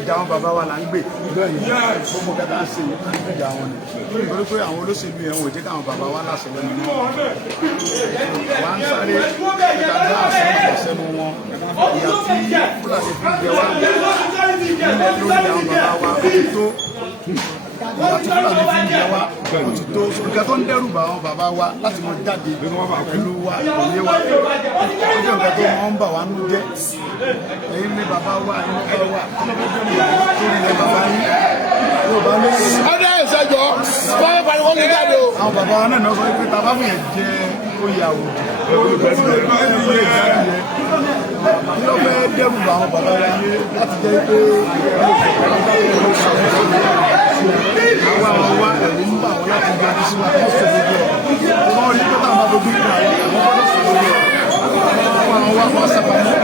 ìjà àwọn bàbá wa là ń gbè gbogbo kẹta ń ṣe ìjà wọn ni nítorí pé àwọn olóṣèlú yẹn wò jẹ́ káwọn bàbá wa láṣẹ lẹ́nu náà wà ń sáré ìdájọ́ àṣẹ ìfọ̀sẹ́nu wọn ìyà tí fúlàṣẹ fi jẹ wá nílẹ̀ lórí àwọn bàbá wa ó ti tó ìyà tí fúlàṣẹ fi jẹ wá ó ti tó nǹkan tó ń dẹ́rù bà àwọn bàbá wa láti mọ jáde pẹ̀lú wa kò yé wa ó jẹ́ nǹkan tó mọ́ ń bà wá nú jẹ́ ẹ̀yin ní bàbá wa ẹ̀yin bàbá wa tó ní ilẹ̀ bàbá yín yóò bá lóye. ọdẹ ìṣẹ́jọ́ báyọ̀ pariwo ní jáde o. àwọn bàbá wa náà sọ pé tàbá fún yẹn jẹ oyè àwòrán kí ló fẹ́ dẹ́rù bá àwọn bàbá wa yé láti jẹ́ pé àwọn wa ẹ̀rù ń bà wọ́n láti gba ní síwájú ọ̀sẹ̀ lójú ọ̀ wọ́n rí pé táwọn bá gbogbo ìgbà àwọn gbọ́dọ̀ sọ̀rọ̀ rẹ̀ àwọn wa wọ́n sábà mọ́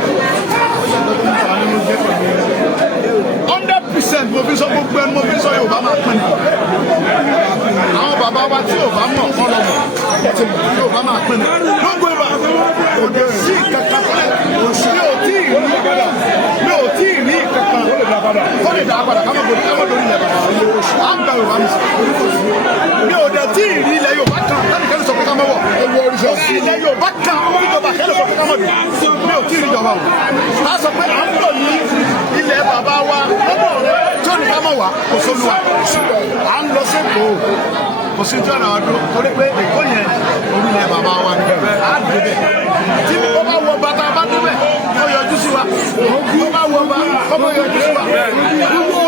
ọ̀sẹ̀ tó ń fà nínú jẹ́ pẹ̀lú 100% mo fi sọ gbogbo ẹni mo fi sọ Yorùbá máa pín ní àwọn bàbá wa tí Yorùbá mọ̀ kọ́ lọ mọ̀ Yorùbá máa pín ní gbogbo ìgbà kò dé sí kankan mi ò tí ì ní kankan kó lè dá padà kámọ́ lórí ilẹ̀ bàbá à ń bẹ Yorùbá mi sọ mi ò dé tí ì rí ilẹ̀ Yorùbá kan láti kẹ́lẹ́ sọ pé kámọ́ bá wọn. Ká sọ pé à ń bọ̀ ní ilẹ̀ bàbá wa lọ́dọ̀ rẹ̀ tí ò ní ká mọ̀ wá kò sólúwa. À ń lọ sí Èkó kò sí tí ọ̀nà ọdún torí pé Èkó yẹn orílẹ̀ bàbá wa ni á débẹ̀. Tí ó bá wọ bàtà bá débẹ̀ kó yọjú sí wa. Ó bá wọ bá kó mọ̀ yọjú sí wa.